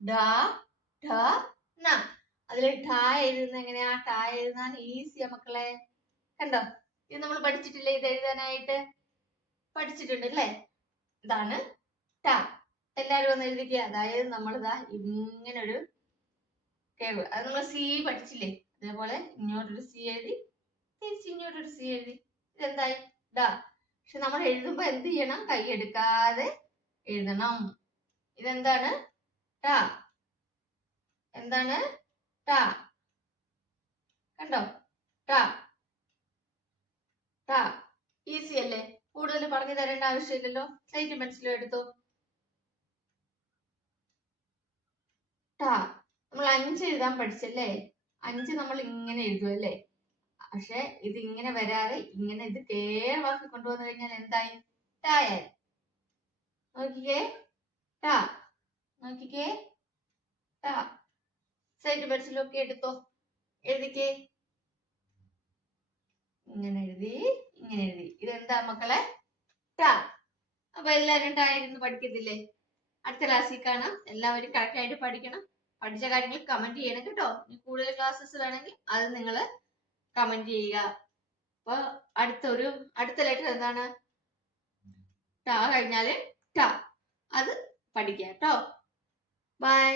ഡ ഠ ന. അതില് ഠ എഴുതുന്ന എങ്ങനെയാ? ഠ എഴുതാൻ ഈസിയാ മക്കളെ. കണ്ടോ? ഇത് നമ്മൾ പഠിച്ചിട്ടില്ലേ? ഇത് എഴുതാനായിട്ട് പഠിച്ചിട്ടുണ്ട് അല്ലേ? ഇതാണ് ഠ. എല്ലാരും ഒന്ന് എഴുതിക്കുക. അതായത് നമ്മൾ ഇതാ ഇങ്ങനൊരു കേവ്, അത് നമ്മൾ സി പഠിച്ചില്ലേ? അതേപോലെ ഇങ്ങോട്ടൊരു സി എഴുതി, തിരിച്ച് ഇങ്ങോട്ടൊരു സി എഴുതി. ഇതെന്തായി? ഡ. പക്ഷെ നമ്മൾ എഴുതുമ്പോ എന്ത് ചെയ്യണം? കൈ എടുക്കാതെ എഴുതണം. ഇതെന്താണ്? ടാ. എന്താണ്? ടാ. കണ്ടോ? ടാ ടാ. ഈസി അല്ലേ? കൂടുതൽ പറഞ്ഞു തരേണ്ട ആവശ്യമില്ലല്ലോ. സ്ലേറ്റ് പെൻസിലും എടുത്തു. ടാ. നമ്മൾ 5 എഴുതാൻ പഠിച്ചല്ലേ? 5 നമ്മൾ ഇങ്ങനെ എഴുതും അല്ലേ? പക്ഷെ ഇത് ഇങ്ങനെ വരാതെ ഇങ്ങനെ ഇത് കേരളാക്കി കൊണ്ടുവന്നു കഴിഞ്ഞാൽ എന്തായി? ടായായി. നോക്കിക്കേ. ടാ. നോക്കിക്കേ. ടാ. സൈഡ് പെൻസിലൊക്കെ എടുത്തോ. എഴുതിക്കേ. ഇങ്ങനെ എഴുതി, ഇങ്ങനെ എഴുതി. ഇതെന്താ മക്കളെ? ടാ. അപ്പൊ എല്ലാവരും ടാ ഇരുന്ന് പഠിക്കത്തില്ലേ? അടുത്ത ക്ലാസ്സിൽ കാണാം. എല്ലാവരും കറക്റ്റ് ആയിട്ട് പഠിക്കണം. പഠിച്ച കാര്യങ്ങൾ കമന്റ് ചെയ്യണം കേട്ടോ. കൂടുതൽ ക്ലാസ്സസ് വേണമെങ്കിൽ അത് നിങ്ങൾ കമന്റ് ചെയ്യുക. അപ്പൊ അടുത്ത ലെറ്റർ എന്താണ്? ടാ കഴിഞ്ഞാല് ടാ. അത് പഠിക്കുക കേട്ടോ. ബൈ.